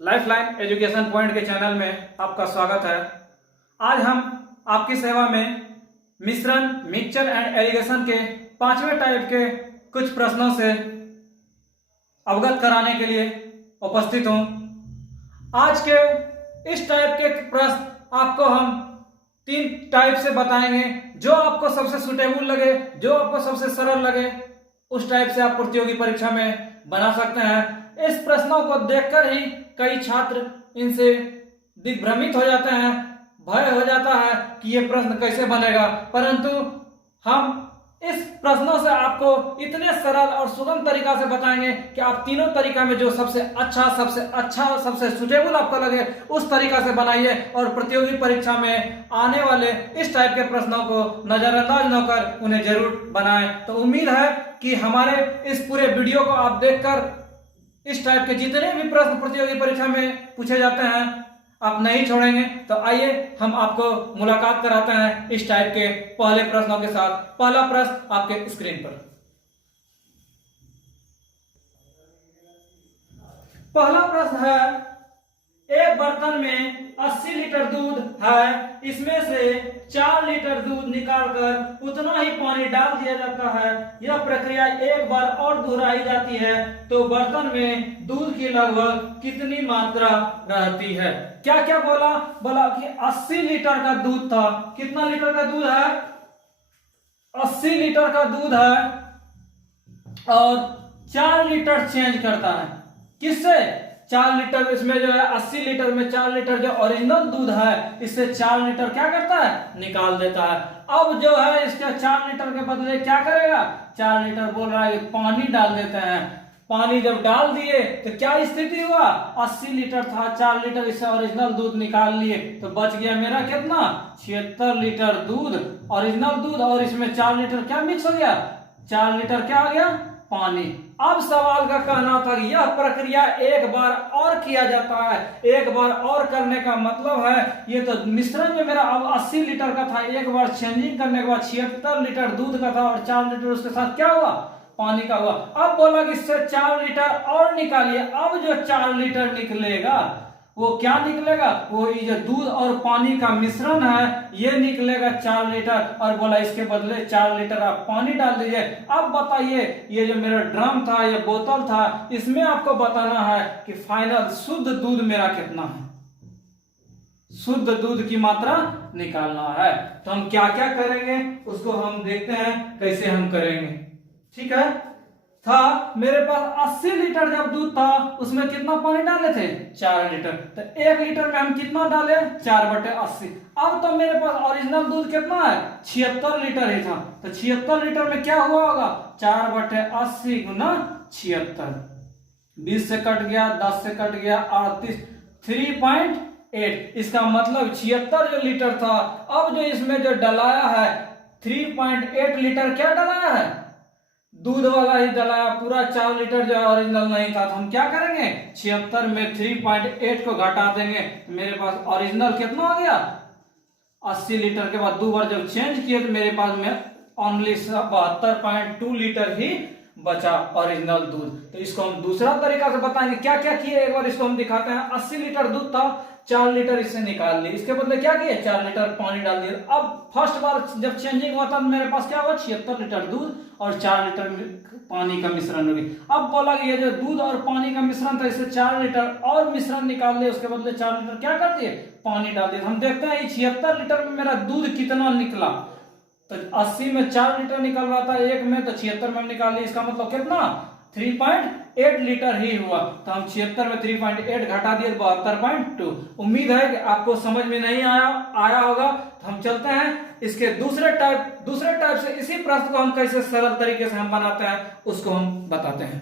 Lifeline education point के channel में आपका स्वागत है। आज हम आपकी सेवा में मिश्रण, मिक्सचर एंड एरीगेशन के 5वें टाइप के कुछ प्रश्नों से अवगत कराने के लिए उपस्थित हूँ। आज के इस टाइप के प्रश्न आपको हम 3 टाइप से बताएंगे। जो आपको सबसे सुटेबल लगे, जो आपको सबसे सरल लगे, उस टाइप से आप प्रतियोगी परीक्षा में बना सकते हैं। इस प्रश्नों को देखकर ही कई छात्र इनसे दिग्भ्रमित हो जाते हैं, भय हो जाता है कि ये प्रश्न कैसे बनेगा, परंतु हम इस प्रश्नों से आपको इतने सरल और सुगम तरीका से बताएंगे कि आप तीनों तरीका में जो सबसे अच्छा सबसे सुटेबल आपको लगे उस तरीका से बनाइए और प्रतियोगी परीक्षा में आने वाले इस टाइप के प्रश्नों को नजरअंदाज न कर उन्हें जरूर बनाएं। तो उम्मीद है कि हमारे इस पूरे वीडियो को आप देखकर इस टाइप के जितने भी प्रश्न प्रतियोगी परीक्षा में पूछे जाते हैं आप नहीं छोड़ेंगे। तो आइए हम आपको मुलाकात कराते हैं इस टाइप के पहले प्रश्नों के साथ। पहला प्रश्न आपके स्क्रीन पर। पहला प्रश्न है, एक बर्तन में 80 लीटर दूध है, इसमें से 4 लीटर दूध निकालकर उतना ही पानी डाल दिया जाता है। यह प्रक्रिया एक बार और दोहराई जाती है तो बर्तन में दूध की लगभग कितनी मात्रा रहती है? क्या क्या बोला कि 80 लीटर का दूध था। कितना लीटर का दूध है? 80 लीटर का दूध है और 4 लीटर चेंज करता है। किससे? 4 लीटर, इसमें जो है 80 लीटर में 4 लीटर जो ओरिजिनल दूध है इससे 4 लीटर क्या करता है? निकाल देता है। अब जो है इसका 4 लीटर के बदले क्या करेगा? 4 लीटर बोल रहा है पानी डाल देते हैं। पानी जब डाल दिए तो क्या स्थिति हुआ? 80 लीटर था, 4 लीटर इससे ओरिजिनल दूध निकाल लिए तो बच गया मेरा कितना? 76 लीटर दूध, ओरिजिनल दूध, और इसमें 4 लीटर क्या मिक्स हो गया? 4 लीटर क्या आ गया? पानी। अब सवाल का कहना था कि यह प्रक्रिया एक बार और किया जाता है। एक बार और करने का मतलब है ये तो मिश्रण जो मेरा अब 80 लीटर का था, एक बार चेंजिंग करने के बाद 76 लीटर दूध का था और 4 लीटर उसके साथ क्या हुआ? पानी का हुआ। अब बोला कि इससे 4 लीटर और निकालिए। अब जो 4 लीटर निकलेगा वो क्या निकलेगा? वो ये जो दूध और पानी का मिश्रण है ये निकलेगा 4 लीटर, और बोला इसके बदले 4 लीटर आप पानी डाल दीजिए। अब बताइए ये जो मेरा ड्रम था, ये बोतल था, इसमें आपको बताना है कि फाइनल शुद्ध दूध मेरा कितना है। शुद्ध दूध की मात्रा निकालना है। तो हम क्या क्या करेंगे उसको हम देखते हैं कैसे हम करेंगे। ठीक है, था मेरे पास 80 लीटर जब दूध था उसमें कितना पानी डाले थे? 4 लीटर। तो 1 लीटर में हम कितना डाले? 4/80। अब तो मेरे पास ओरिजिनल दूध कितना है? 76 लीटर ही था। तो 76 लीटर में क्या हुआ होगा? 4/80 गुना 76। 20 से कट गया, 10 से कट गया, 38, 3.8। इसका मतलब 76 जो लीटर था, अब जो इसमें जो डलाया है 3.8 लीटर क्या डलाया है? दूध वाला ही डलाया। पूरा 4 लीटर जो ओरिजिनल नहीं था। तो हम क्या करेंगे? 76 में 3.8 को घटा देंगे। मेरे पास ओरिजिनल कितना हो गया? 80 लीटर के बाद 2 बार जब चेंज किए तो मेरे पास में ओनली 72.2 लीटर ही बचा ओरिजिनल दूध। तो इसको हम दूसरा तरीका से बताएंगे। क्या क्या किए एक बार इसको हम दिखाते हैं। 80 लीटर दूध था, 4 लीटर इससे निकाल लिए, इसके बदले क्या किए? 4 लीटर पानी डाल दिए। अब फर्स्ट बार जब चेंजिंग हुआ था मेरे पास क्या हुआ? 76 लीटर दूध और 4 लीटर पानी का मिश्रण हो गया। अब बोला कि ये जो दूध और पानी का मिश्रण था इससे 4 लीटर और मिश्रण निकाल दिए, उसके बदले 4 लीटर क्या कर दिए? पानी डाल दिए। हम देखते हैं 76 लीटर में मेरा दूध कितना निकला। तो 80 में 4 लीटर निकल रहा था एक में, तो 76 में निकाल लिया। इसका मतलब कितना? 3.8 लीटर ही हुआ। तो हम 76 में 3.8 घटा दिए 72.2। उम्मीद है कि आपको समझ में नहीं आया होगा। तो हम चलते हैं इसके दूसरे टाइप से इसी प्रश्न को हम कैसे सरल तरीके से हम बनाते हैं उसको हम बताते हैं।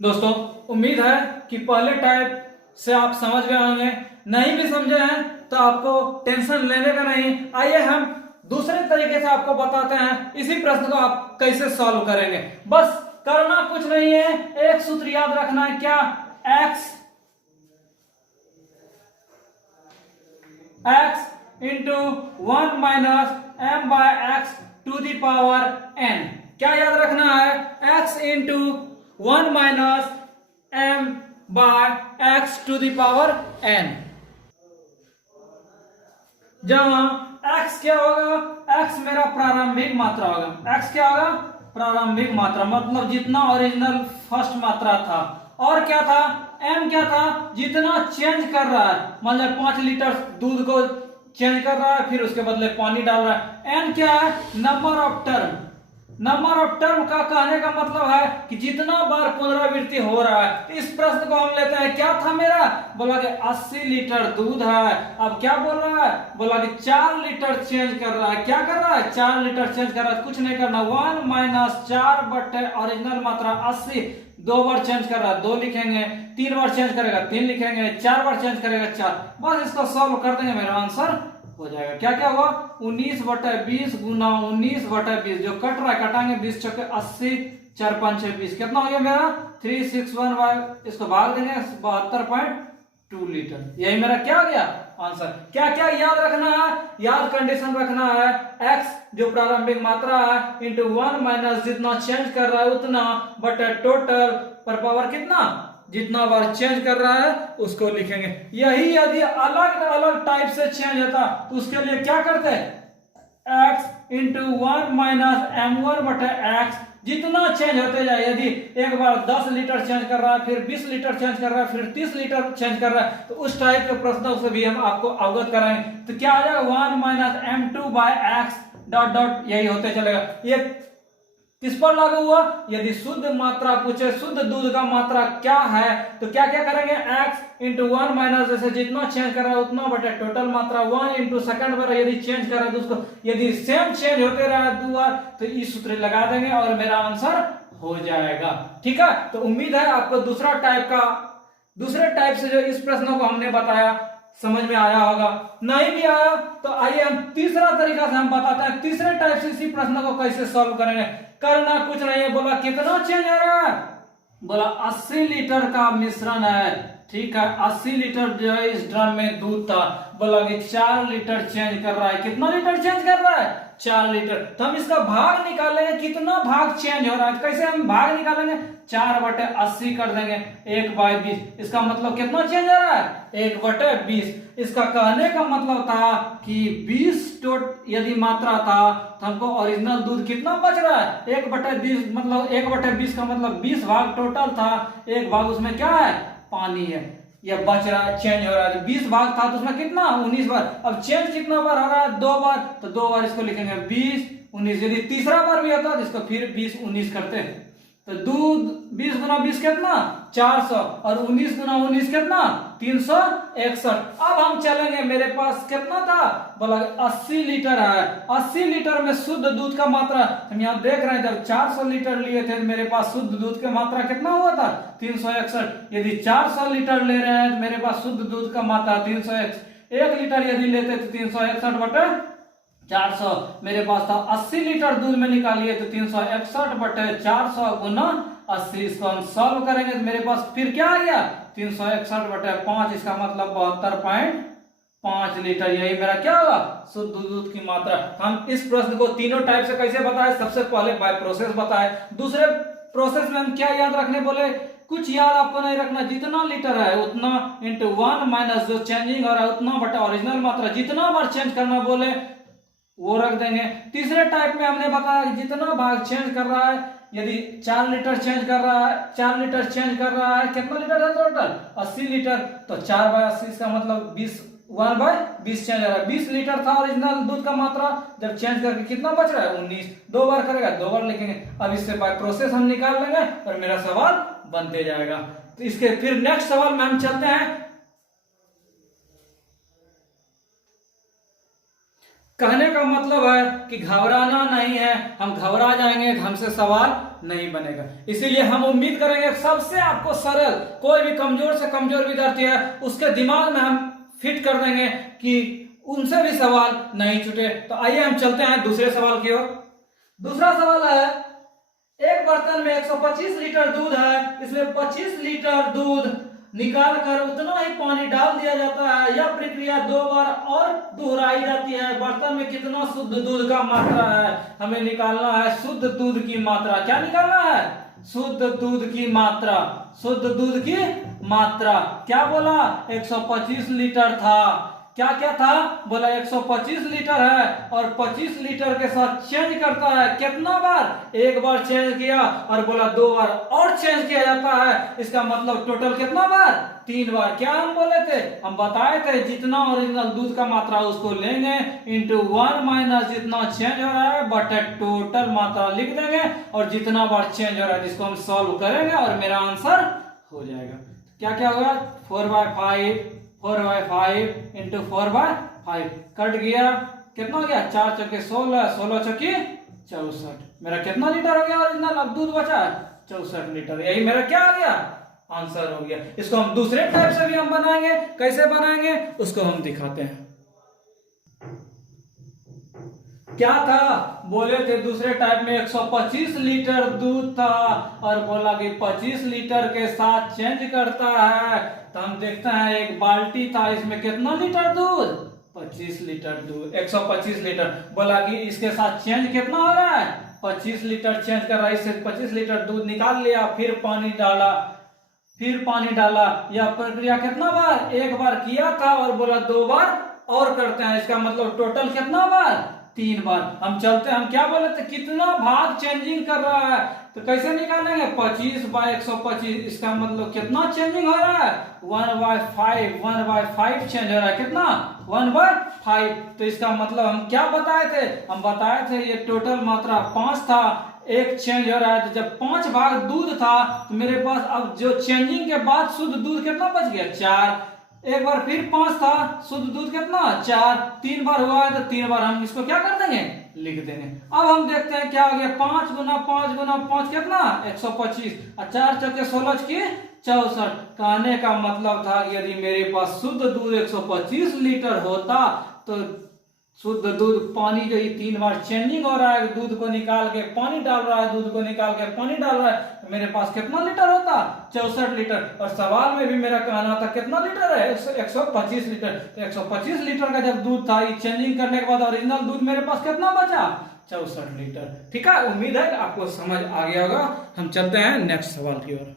दोस्तों उम्मीद है कि पहले टाइप से आप समझ गए होंगे। नहीं भी समझे हैं तो आपको टेंशन लेने का नहीं। आइए हम दूसरे तरीके से आपको बताते हैं इसी प्रश्न को आप कैसे सॉल्व करेंगे। बस करना कुछ नहीं है, एक सूत्र याद रखना है। क्या? x into 1 - m/x to the power n। क्या याद रखना है? x into 1 minus m by x to the power n, जहां x क्या होगा? x मेरा प्रारंभिक मात्रा होगा। x क्या होगा? प्रारंभिक मात्रा, मतलब जितना ओरिजिनल फर्स्ट मात्रा था। और क्या था? m क्या था? जितना चेंज कर रहा है, मतलब 5 लीटर दूध को चेंज कर रहा है, फिर उसके बदले पानी डाल रहा है। n क्या है? Number of term. Number of term का कहने का मतलब है कि जितना बार पुनरावृत्ति हो रहा है। इस प्रश्न को हम लेते हैं, क्या था मेरा? बोला कि 80 लीटर दूध है। अब क्या बोल रहा है? बोला कि 4 लीटर चेंज कर रहा है। क्या कर रहा है? 4 लीटर चेंज कर रहा है। कुछ नहीं करना, 1 माइनस 4 बटे ओरिजिनल मात्रा 80। 2 बार चेंज कर रहा है, 2 लिखेंगे। 3 बार चेंज करेगा, 3 लिखेंगे। 4 बार चेंज करेगा, 4। बस इसको सॉल्व कर देंगे, मेरा आंसर हो जाएगा। क्या क्या हुआ? 19/20 गुना 19/20, जो कट रहा है कटाएंगे, 20 चौके 80, 4 5 6 20, कितना हो गया मेरा? 361 इसको भाग देंगे 72.2 लीटर। यही मेरा क्या हो गया आंसर। क्या क्या याद रखना है? याद कंडीशन रखना है, x जो प्रारंभिक मात्रा है इंटू 1 माइनस जितना चेंज कर रहा है उतना बटे टोटल पर पावर कितना, जितना बार चेंज कर रहा है उसको लिखेंगे। यही यदि अलग अलग टाइप से चेंज होता तो उसके लिए क्या करते हैं? x इंटू 1 माइनस m1 बटे x, जितना चेंज होते जाए। यदि एक बार 10 लीटर चेंज कर रहा है, फिर 20 लीटर चेंज कर रहा है, फिर 30 लीटर चेंज कर रहा है, तो उस टाइप के प्रश्नों से भी हम आपको अवगत कराएंगे। तो क्या आ जाएगा? 1 minus m2 by x dot dot, यही होते चलेगा। ये किस पर लागू हुआ? यदि शुद्ध मात्रा पूछे, शुद्ध दूध का मात्रा क्या है, तो क्या क्या करेंगे? x इंटू 1 माइनस, जैसे जितना चेंज कर रहा है उतना बटे टोटल मात्रा 1 इंटू सेकंड बार यदि चेंज कर रहा है तो उसको, यदि सेम चेंज होते रहा 2 बार तो इस सूत्र लगा देंगे और मेरा आंसर हो जाएगा। ठीक है, तो उम्मीद है आपको दूसरे टाइप से जो इस प्रश्नों को हमने बताया समझ में आया होगा। नहीं भी आया तो आइए हम तीसरा तरीका से हम बताते हैं, तीसरे टाइप से इसी प्रश्न को कैसे सॉल्व करेंगे। करना कुछ नहीं है। बोला कितना चेंज हो रहा है? बोला 80 लीटर का मिश्रण है। ठीक है, 80 लीटर जो है इस ड्रम में दूध था। बोला कि 4 लीटर चेंज कर रहा है। कितना लीटर चेंज कर रहा है? 4 लीटर। तो हम इसका भाग निकालेंगे, कितना भाग चेंज हो रहा है। कैसे हम भाग निकालेंगे? 4/80 कर देंगे 1/20। इसका मतलब कितना चेंज हो रहा है? 1/20। इसका कहने का मतलब था कि 20 यदि मात्रा था तो हमको ओरिजिनल दूध कितना बच रहा है? 1/20, मतलब 1/20 का मतलब 20 भाग टोटल था, 1 भाग उसमें क्या है? पानी है। ये बच रहा है, चेंज हो रहा है। 20 भाग था तो उसमें कितना? 19 बार। अब चेंज कितना बार हो रहा है? 2 बार। तो 2 बार इसको लिखेंगे 20 19। यदि तीसरा बार भी होता तो इसको फिर 20 19 करते हैं। तो दूध 20 गुना 20 कितना? 400, और 19 गुना 19 कितना? 361। अब हम चलेंगे, मेरे पास कितना था? बोला 80 लीटर है। 80 लीटर में शुद्ध दूध का मात्रा हम यहाँ देख रहे हैं, जब 400 लीटर लिए थे तो मेरे पास शुद्ध दूध की मात्रा कितना हुआ था? 361। यदि 400 लीटर ले रहे हैं तो मेरे पास शुद्ध दूध का मात्रा 301। 1 लीटर यदि लेते तो 361 बटे 400। मेरे पास था 80 लीटर दूध में निकालिए तो 361 बटे 400 गुना 80। इसको हम सॉल्व करेंगे तो मेरे पास फिर क्या आ गया? 361 बटे 5, इसका मतलब 72.5 लीटर। यही मेरा क्या होगा? शुद्ध दूध की मात्रा। हम इस प्रश्न को तीनों टाइप से कैसे बताए? सबसे पहले बाय प्रोसेस बताए। दूसरे प्रोसेस में हम क्या याद रखने बोले? कुछ याद आपको नहीं रखना, जितना लीटर है उतना इंटू 1 माइनस जो चेंजिंग हो रहा है उतना बटा ओरिजिनल मात्रा। जितना बार चेंज करना बोले वो रख देंगे। तीसरे टाइप में हमने बताया कि जितना भाग चेंज कर रहा है, यदि 4 लीटर चेंज कर रहा है, 4 लीटर चेंज कर रहा है, कितना लीटर है टोटल? 80 लीटर। तो 4/80 इसका मतलब 20, 1/20 चेंज हो रहा है। 20 लीटर था ओरिजिनल दूध का मात्रा, जब चेंज करके कितना बच रहा है? 19। 2 बार करेगा, 2 बार लिखेंगे। अब इससे बाय प्रोसेस हम निकाल लेंगे और मेरा सवाल बनते जाएगा। तो इसके फिर नेक्स्ट सवाल में हम चलते हैं। कहने का मतलब है कि घबराना नहीं है। हम घबरा जाएंगे तो हमसे सवाल नहीं बनेगा। इसीलिए हम उम्मीद करेंगे सबसे आपको सरल, कोई भी कमजोर से कमजोर विद्यार्थी है उसके दिमाग में हम फिट कर देंगे कि उनसे भी सवाल नहीं छूटे। तो आइए हम चलते हैं दूसरे सवाल की ओर। दूसरा सवाल है, एक बर्तन में 125 लीटर दूध है, इसमें 25 लीटर दूध निकाल कर उतना ही पानी डाल दिया जाता है। यह प्रक्रिया 2 बार और दोहराई जाती है। बर्तन में कितना शुद्ध दूध का मात्रा है, हमें निकालना है शुद्ध दूध की मात्रा। क्या निकालना है? शुद्ध दूध की मात्रा। शुद्ध दूध की मात्रा क्या बोला? 125 लीटर था। क्या क्या था? बोला 125 लीटर है और 25 लीटर के साथ चेंज करता है। कितना बार? एक बार चेंज किया और बोला 2 बार और चेंज किया जाता है। इसका मतलब टोटल कितना बार? 3 बार। क्या हम बोले थे? हम बताए थे जितना ओरिजिनल दूध का मात्रा उसको लेंगे इंटू 1 माइनस जितना चेंज हो रहा है बटे टोटल मात्रा लिख देंगे और जितना बार चेंज हो रहा है जिसको हम सॉल्व करेंगे और मेरा आंसर हो जाएगा। क्या क्या होगा? 4/5 इंटू 4/5 कट गया। कितना हो गया? 4 चौके 16, 16 चौके 64। मेरा कितना लीटर हो गया ओरिजिनल? अब दूध बचा 64 लीटर। यही मेरा क्या आ गया? आंसर हो गया। इसको हम दूसरे टाइप से भी हम बनाएंगे। कैसे बनाएंगे उसको हम दिखाते हैं। क्या था? बोले थे दूसरे टाइप में 125 लीटर दूध था और बोला कि 25 लीटर के साथ चेंज करता है। तो हम देखते हैं एक बाल्टी था, इसमें कितना लीटर दूध? 25 लीटर दूध। 125 लीटर। बोला कि इसके साथ चेंज कितना हो रहा है? 25 लीटर चेंज कर रहा है। इससे 25 लीटर दूध निकाल लिया, फिर पानी डाला, फिर पानी डाला। यह प्रक्रिया कितना बार? एक बार किया था और बोला 2 बार और करते हैं। इसका मतलब टोटल कितना बार? 3 बार। हम चलते हैं, हम क्या बोले थे? कितना भाग चेंजिंग कर रहा है तो कैसे निकालेंगे? 25/125। इसका मतलब कितना चेंजिंग हो रहा है? 1/5 चेंज हो रहा है। कितना? 1/5। तो इसका मतलब हम क्या बताए थे? हम बताए थे ये टोटल मात्रा 5 था, एक चेंज हो रहा है। तो जब 5 भाग दूध था तो मेरे पास अब जो चेंजिंग के बाद शुद्ध दूध कितना बच गया? 4। एक बार फिर 5 था, शुद्ध दूध कितना? 4। 3 बार हुआ है तो 3 बार हम इसको क्या कर देंगे? लिख देंगे। अब हम देखते हैं क्या हो गया। 5 गुना 5 गुना 5 कितना? 125 और 4 चौके 16 की 64। कहने का मतलब था यदि मेरे पास शुद्ध दूध 125 लीटर होता तो शुद्ध दूध, पानी जो ये 3 बार चेंजिंग हो रहा है, दूध को निकाल के पानी डाल रहा है, दूध को निकाल के पानी डाल रहा है, तो मेरे पास कितना लीटर होता? 64 लीटर। और सवाल में भी मेरा कहना था कितना लीटर है? 125 लीटर। तो 125 लीटर का जब दूध था, ये चेंजिंग करने के बाद ओरिजिनल दूध मेरे पास कितना बचा? 64 लीटर। ठीक है, उम्मीद है कि आपको समझ आ गया होगा। हम चलते हैं नेक्स्ट सवाल की ओर।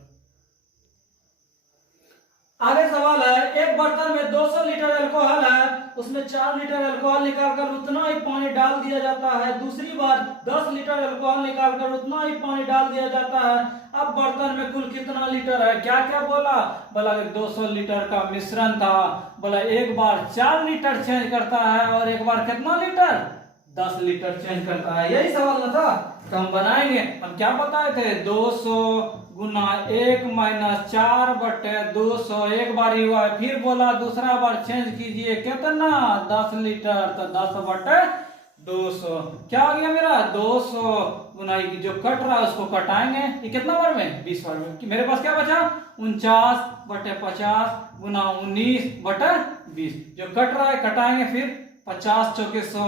आगे सवाल है, एक बर्तन में 200 लीटर अल्कोहल है, उसमें 4 लीटर अल्कोहल निकालकर उतना ही पानी डाल दिया जाता है। दूसरी बार 10 लीटर अल्कोहल निकालकर उतना ही पानी डाल दिया जाता है। अब बर्तन में कुल कितना लीटर है? क्या क्या बोला? बोला 200 लीटर का मिश्रण था। बोला एक बार 4 लीटर चेंज करता है और एक बार कितना लीटर? 10 लीटर चेंज करता है। यही सवाल ना था। तो हम बनाएंगे, हम क्या बताए थे? 200 गुना 1 माइनस 4 बटे 200। एक बार ही हुआ है, फिर बोला दूसरा बार चेंज कीजिए। कितना? 10 लीटर। तो 10 बटे 200 क्या हो गया मेरा? 200 गुना जो कट रहा है उसको कटाएंगे। ये कितना बार में? 20 बार में। मेरे पास क्या बचा? 49 बटे 50 गुना 19 बटे 20। जो कट रहा है कटाएंगे, फिर 50 चौके 100,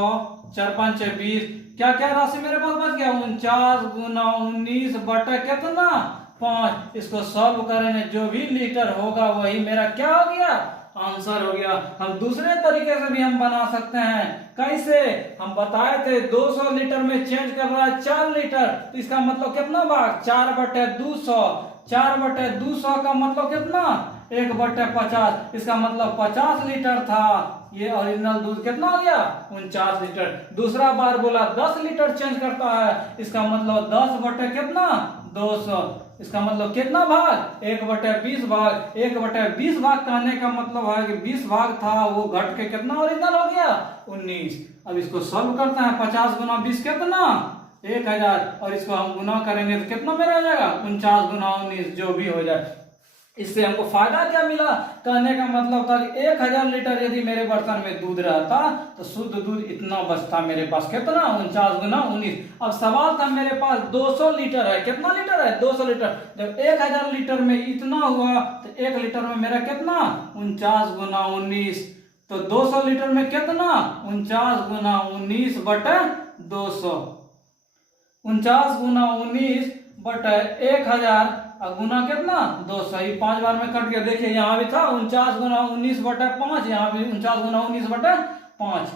4 5 20। क्या क्या राशि मेरे पास बच गया? 49 गुना 19 बटे कितना? 5। इसको सॉल्व करेंगे, जो भी लीटर होगा वही मेरा क्या हो गया? आंसर हो गया। हम दूसरे तरीके से भी हम बना सकते हैं। कैसे? हम बताए थे 200 लीटर में चेंज कर रहा है 4 लीटर, तो इसका मतलब कितना भाग? 4 बटे 200। 4 बटे 200 का मतलब कितना? 1 बटे 50। इसका मतलब 50 लीटर था। ये ओरिजिनल दूध कितना हो गया? 49 लीटर। दूसरा बार बोला 10 लीटर चेंज करता है, इसका मतलब 10 बटे कितना? 200। इसका मतलब कितना भाग? 1 बटे 20 भाग। 1 बटे 20 भाग कहने का मतलब है कि 20 भाग था, वो घट के कितना ओरिजिनल हो गया? 19। अब इसको सॉल्व करते हैं। 50 गुना 20 कितना? 1000। और इसको हम गुना करेंगे तो कितना मेरा हो जाएगा? 49 गुना 19, जो भी हो जाए। इससे हमको फायदा क्या मिला? कहने का मतलब था कि 1000 लीटर यदि मेरे बर्तन में दूध रहता तो शुद्ध दूध इतना बचता मेरे पास। कितना? 49 गुना 19। अब सवाल था मेरे पास 200 लीटर है। कितना लीटर है? 200 लीटर। जब 1000 लीटर में इतना हुआ तो 1 लीटर में मेरा कितना? 49 गुना 19। तो 200 लीटर में कितना? 49 गुना 19 बटे 200। 49 गुना 19 बटे 1000 और गुना कितना 200, ये 5 बार में कट गया। देखिए यहाँ भी था 49 गुना 19 बटे 5, यहाँ भी 49 गुना 19 बटे 5,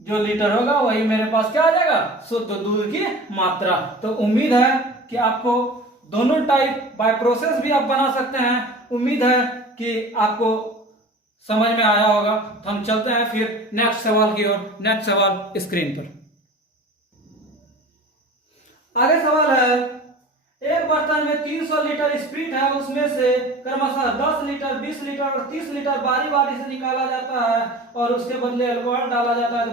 जो लीटर होगा वही मेरे पास क्या आ जाएगा, शुद्ध दूध की मात्रा। तो उम्मीद है कि आपको दोनों टाइप बाय प्रोसेस भी आप बना सकते हैं। उम्मीद है कि आपको समझ में आया होगा। तो हम चलते हैं फिर नेक्स्ट सवाल की ओर। नेक्स्ट सवाल स्क्रीन पर। आगे सवाल है, एक बर्तन में 300 लीटर स्प्रिट है, उसमें से क्रमशः 10 लीटर 20 लीटर और 30 लीटर बारी बारी से निकाला जाता है और उसके बदले अल्कोहल डाला जाता है। तो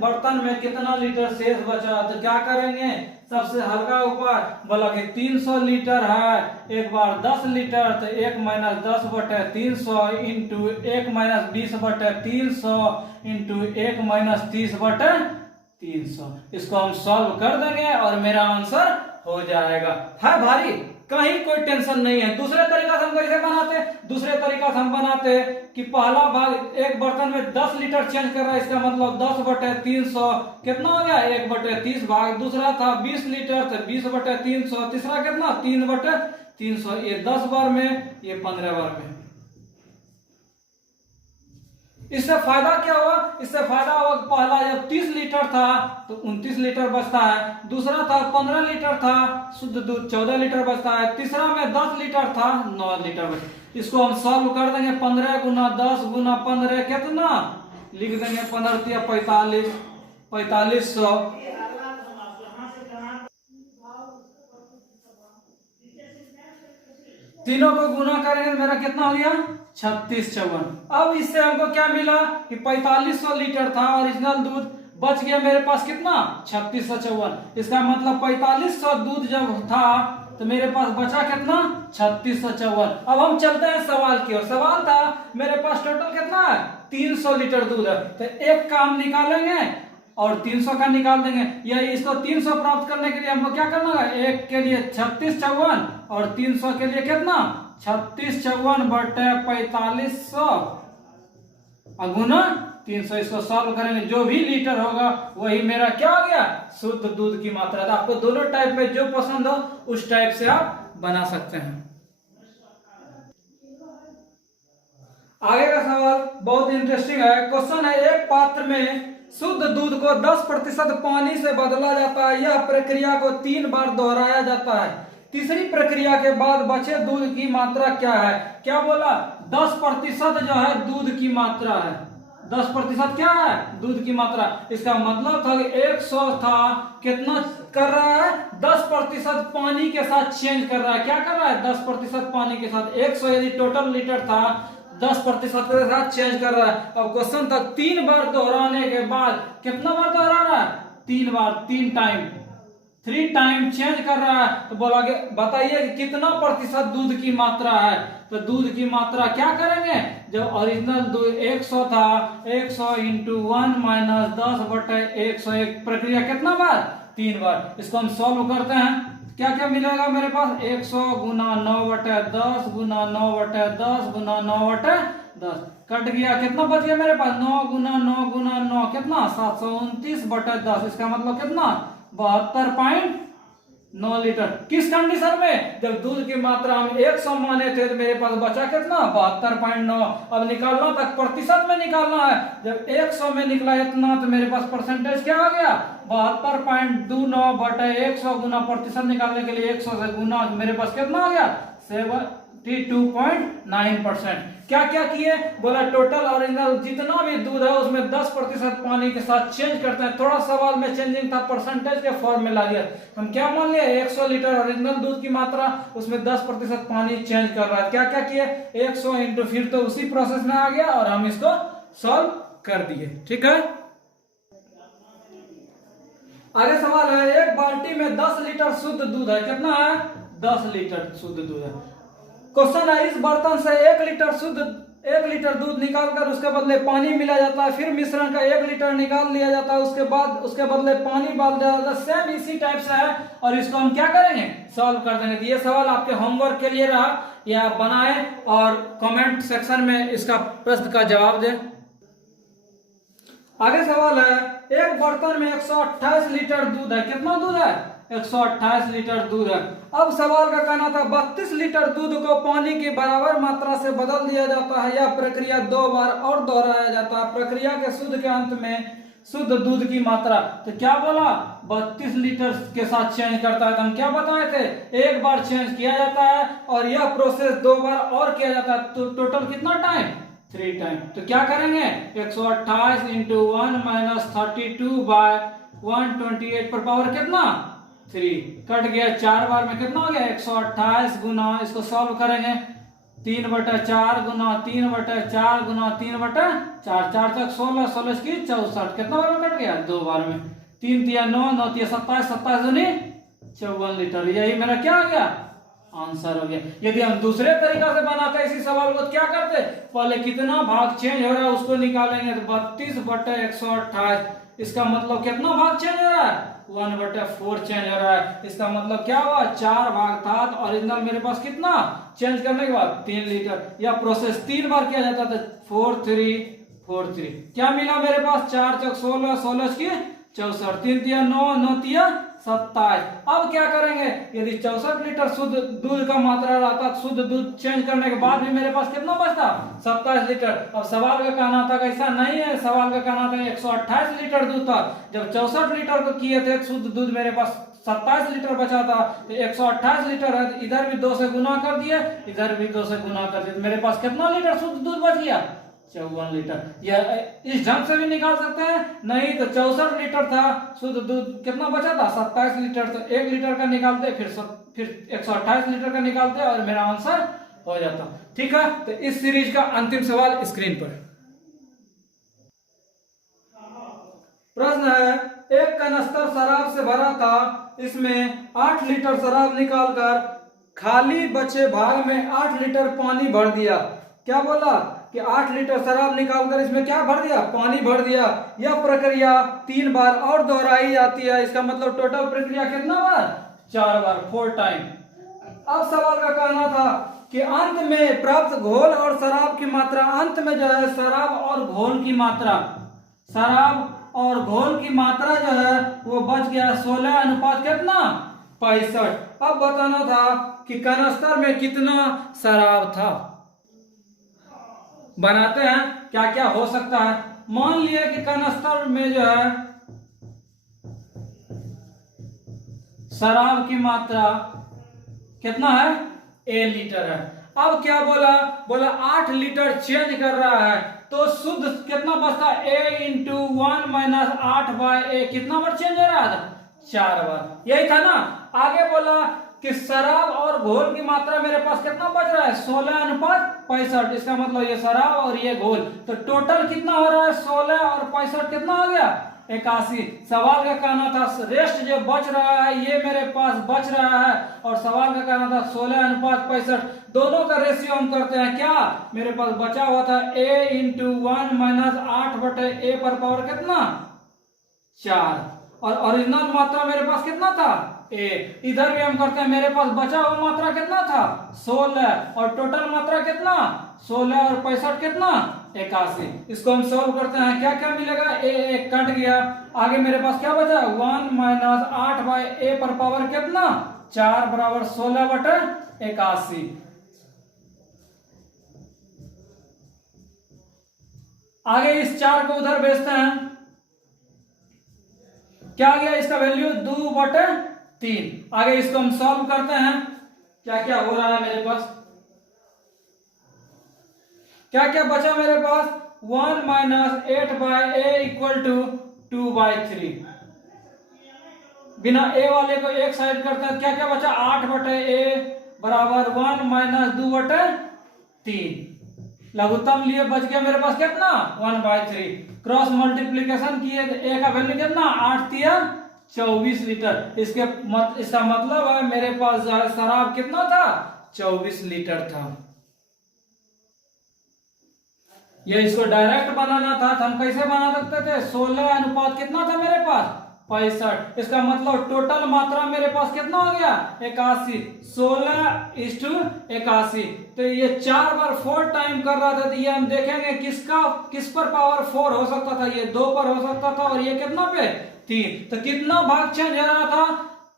बर्तन में कितना लीटर शेष बचा? तो क्या करेंगे, सबसे हल्का उपाय बोला कि 300 लीटर है, एक बार 10 लीटर, तो 1 माइनस 10 बटे 300 इंटू 1 माइनस 20 बटे 300 इंटू 1 माइनस 30 बटे 300। इसको हम सॉल्व कर देंगे और मेरा आंसर हो जाएगा। है भारी, कहीं कोई टेंशन नहीं है। दूसरे तरीका से हम कैसे बनाते, दूसरे तरीका से हम बनाते कि पहला भाग एक बर्तन में 10 लीटर चेंज कर रहा है, इसका मतलब 10 बटे 300 कितना हो गया 1 बटे 30 भाग। दूसरा था 20 लीटर तो 20 बटे 300, तीसरा कितना 3 बटे 300। ये 10 बार में, ये 15 बार में। इससे फायदा क्या हुआ, इससे फायदा हुआ पहला जब 30 लीटर था तो 29 लीटर बचता है, दूसरा था 15 लीटर था शुद्ध दूध 14 लीटर बचता है, तीसरा में 10 लीटर था 9 लीटर बचता। इसको हम सॉल्व कर देंगे। 15 गुना 10 गुना 15 कितना, लिख देंगे 15 45 4500। तीनों को गुना करेंगे मेरा कितना हो गया 36 54। अब इससे हमको क्या मिला कि 4500 लीटर था ओरिजिनल दूध, बच गया मेरे पास कितना 3654। इसका मतलब 4500 दूध जब था तो मेरे पास बचा कितना 3654। अब हम चलते हैं सवाल की ओर। सवाल था मेरे पास टोटल कितना है 300 लीटर दूध है, तो एक का हम निकालेंगे और 300 का निकाल देंगे। या इसको 300 प्राप्त करने के लिए हमको क्या करना है, एक के लिए 36 54 और 300 के लिए कितना 36 54 बटे 4500 गुना 300। इसको सॉल्व करेंगे, जो भी लीटर होगा वही मेरा क्या हो गया शुद्ध दूध की मात्रा। तो आपको दोनों टाइप में जो पसंद हो उस टाइप से आप बना सकते हैं। आगे का सवाल बहुत इंटरेस्टिंग है। क्वेश्चन है, एक पात्र में शुद्ध दूध को 10% पानी से बदला जाता है। यह प्रक्रिया को 3 बार दोहराया जाता है। तीसरी प्रक्रिया के बाद बचे दूध की मात्रा क्या है? क्या बोला 10% जो है दूध की मात्रा है। 10% क्या है दूध की मात्रा। इसका मतलब था कि 100 था, कितना कर रहा है 10% पानी के साथ चेंज कर रहा है। क्या कर रहा है 10% पानी के साथ। 100 यदि टोटल लीटर था 10% के साथ चेंज कर रहा है। अब क्वेश्चन था 3 बार दोहराने के बाद कितना बार दोहरा रहा है 3 बार, 3 टाइम चेंज कर रहा है। तो बोला कि बताइए कितना प्रतिशत दूध की मात्रा है। तो दूध की मात्रा क्या करेंगे, जब ओरिजिनल दूध 100 था 100 इंटू 1 माइनस 10 बटे 100, एक प्रक्रिया कितना बार 3 बार। इसको हम सॉल्व करते हैं, क्या क्या मिलेगा मेरे पास 100 गुना 9 बटे 10 गुना 9 बटे 10 गुना 9 बटे 10 कट गया, कितना बच गया मेरे पास 9 गुना 9 गुना 9 कितना 729 बटे 10। इसका मतलब कितना 72.9 लीटर। किस कंडीशन में, जब दूध की मात्रा हम 100 माने थे तो मेरे पास बचा कितना 72.9। अब निकालना तक प्रतिशत में निकालना है। जब 100 में निकला इतना तो मेरे पास परसेंटेज क्या हो गया 72.29 बटे 100 गुना प्रतिशत निकालने के लिए 100 से गुना मेरे पास कितना हो गया 72.9%। क्या क्या किए, बोला टोटल ओरिजिनल जितना भी दूध है उसमें 10% पानी के साथ चेंज करते हैं। थोड़ा सवाल में चेंजिंग था, परसेंटेज के फॉर्म में ला दिया। हम क्या मान लिए 100 लीटर ओरिजिनल दूध की मात्रा, उसमें 10% पानी चेंज कर रहा है। क्या क्या किए 100 इंटू, फिर तो उसी प्रोसेस में आ गया और हम इसको सॉल्व कर दिए। ठीक है, आगे सवाल है, एक बाल्टी में 10 लीटर शुद्ध दूध है। कितना है 10 लीटर शुद्ध दूध है। क्वेश्चन है, इस बर्तन से 1 लीटर दूध निकालकर उसके बदले पानी मिला जाता है, फिर मिश्रण का 1 लीटर निकाल लिया जाता है, उसके बाद उसके बदले पानी डाल दिया जाता है। सेम इसी टाइप से है और इसको हम क्या करेंगे सॉल्व कर देंगे। ये सवाल आपके होमवर्क के लिए रहा, या आप बनाएं और कमेंट सेक्शन में इसका प्रश्न का जवाब दें। आगे सवाल है, एक बर्तन में 128 लीटर दूध है। कितना दूध है 128 लीटर दूध है। अब सवाल का कहना था 32 लीटर दूध को पानी की बराबर मात्रा से बदल दिया जाता है, यह प्रक्रिया 2 बार और दोहराया जाता है, प्रक्रिया के शुद्ध के अंत में शुद्ध दूध की मात्रा। तो क्या बोला 32 लीटर के साथ चेंज करता है, तो हम क्या बताए थे एक बार चेंज किया जाता है और यह प्रोसेस 2 बार और किया जाता है, तो टोटल कितना टाइम 3 टाइम। तो क्या करेंगे 128 इंटू 1 माइनस 32/128 पर पावर कितना 3 कट गया, 4 बार में कितना हो गया 128 गुना, इसको सॉल्व करेंगे 3/4 गुना 3/4 गुना 3/4, 4 तक 16, 16 की 64, कितना बार में कट गया 2 बार में, 3 तिया 9, 9 तिया 27, 27 दूनी 54 लीटर। यही मेरा क्या हो गया आंसर हो गया। यदि हम दूसरे तरीका से बनाते इसी सवाल को, क्या करते पहले कितना भाग चेंज हो रहा है उसको निकालेंगे, तो 32/128, इसका मतलब कितना भाग चेंज हो रहा है 1/4 चेंज हो रहा है, इसका मतलब क्या हुआ 4 भाग था, तो ओरिजिनल मेरे पास कितना चेंज करने के बाद 3 लीटर, यह प्रोसेस 3 बार किया जाता था, 4343 क्या मिला मेरे पास 4 चौक 16, 16 की 64, 3 तिया 9, 9 तिया 27। अब क्या करेंगे यदि 64 लीटर शुद्ध दूध का मात्रा रहता, शुद्ध दूध चेंज करने के बाद भी मेरे पास कितना बचता 27 लीटर। अब सवाल का कहना था कि ऐसा नहीं है, सवाल का कहना था 128 लीटर दूध था, जब 64 लीटर को किए थे शुद्ध दूध मेरे पास 27 लीटर बचा था, तो 128 लीटर है, इधर भी 2 से गुना कर दिए, इधर भी 2 से गुना कर दिए, मेरे पास कितना लीटर शुद्ध दूध बच गया 54 लीटर। यह इस ढंग से भी निकाल सकते हैं, नहीं तो 64 लीटर था शुद्ध दूध, कितना बचा था 27 लीटर, तो 1 लीटर का निकालते फिर 128 लीटर का निकालते और मेरा आंसर हो जाता। ठीक है, तो इस सीरीज का अंतिम सवाल स्क्रीन पर। प्रश्न है एक कनस्तर शराब से भरा था, इसमें 8 लीटर शराब निकालकर खाली बचे भाग में 8 लीटर पानी भर दिया। क्या बोला कि 8 लीटर शराब निकालकर इसमें क्या भर दिया पानी भर दिया, यह प्रक्रिया 3 बार और दोहराई जाती है, इसका मतलब टोटल प्रक्रिया कितना बार 4 बार 4 टाइम। अब सवाल का कहना था कि अंत में प्राप्त घोल और शराब की मात्रा, अंत में जो है शराब और घोल की मात्रा, शराब और घोल की मात्रा जो है वो बच गया 16 अनुपात कितना 65। अब बताना था कि कनस्तर में कितना शराब था। बनाते हैं क्या क्या हो सकता है। मान लिया कि कनस्तर में जो है शराब की मात्रा कितना है A लीटर है। अब क्या बोला 8 लीटर चेंज कर रहा है, तो शुद्ध कितना बचता A इंटू 1 माइनस 8/A, कितना बार चेंज हो रहा था 4 बार, यही था ना। आगे बोला कि शराब और घोल की मात्रा मेरे पास कितना बच रहा है 16 अनुपात 65, इसका मतलब ये शराब और ये घोल, तो टोटल कितना हो रहा है 16 और 65 कितना हो गया 81। सवाल का कहना था रेस्ट जो बच रहा है ये मेरे पास बच रहा है, और सवाल का कहना था 16 अनुपात 65, दोनों का रेशियो हम करते हैं। क्या मेरे पास बचा हुआ था A इंटू 1 माइनस 8/A पर पावर कितना 4, और ओरिजिनल मात्रा मेरे पास कितना था A। इधर भी हम करते हैं, मेरे पास बचा हुआ मात्रा कितना था 16 और टोटल मात्रा कितना 16 और 65 कितना 81। इसको हम सॉल्व करते हैं, क्या क्या मिलेगा A कट गया, आगे मेरे पास क्या बचा 1 माइनस 8/A पर पावर कितना 4 बराबर 16/81। आगे इस 4 को उधर भेजते हैं, क्या आ गया इसका वैल्यू 2/3। आगे इसको हम सॉल्व करते हैं, क्या क्या हो रहा है मेरे पास, क्या क्या बचा मेरे पास 1 माइनस 8/A इक्वल टू 2/3। बिना A वाले को एक साइड करते हैं, क्या क्या बचा 8/A बराबर 1 माइनस 2/3, लघुत्तम लिए बच गया मेरे पास कितना 1/3। क्रॉस मल्टीप्लीकेशन किए तो A का वैल्यू कितना 8 तिया 24 लीटर, इसका मतलब है मेरे पास शराब कितना था 24 लीटर था। ये इसको डायरेक्ट बनाना था तो हम कैसे बना सकते थे 16 अनुपात कितना था मेरे पास 65, इसका मतलब टोटल मात्रा मेरे पास कितना हो गया 81, 16:81। तो ये 4 बार 4 टाइम कर रहा था, तो ये हम देखेंगे किस पर पावर 4 हो सकता था, ये 2 पर हो सकता था और ये कितना पे 3। तो कितना भाग चेंज हो रहा था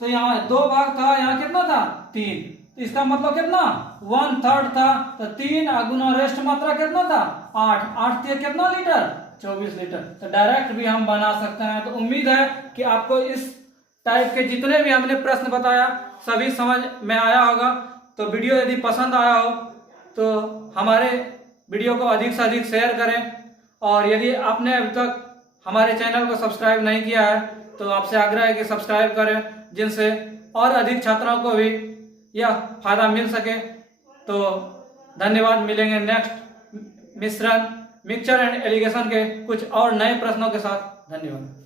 तो यहाँ 2 भाग था, यहाँ कितना था 3, तो इसका मतलब कितना 1/3 था। तो 3 गुना रेस्ट मात्रा कितना था 8, 8 कितना लीटर 24 लीटर। तो डायरेक्ट भी हम बना सकते हैं। तो उम्मीद है कि आपको इस टाइप के जितने भी हमने प्रश्न बताया सभी समझ में आया होगा। तो वीडियो यदि पसंद आया हो तो हमारे वीडियो को अधिक से अधिक शेयर करें, और यदि आपने अभी तक हमारे चैनल को सब्सक्राइब नहीं किया है तो आपसे आग्रह है कि सब्सक्राइब करें, जिनसे और अधिक छात्रों को भी यह फायदा मिल सके। तो धन्यवाद। मिलेंगे नेक्स्ट मिश्रण, मिक्सचर एंड एलिगेशन के कुछ और नए प्रश्नों के साथ। धन्यवाद।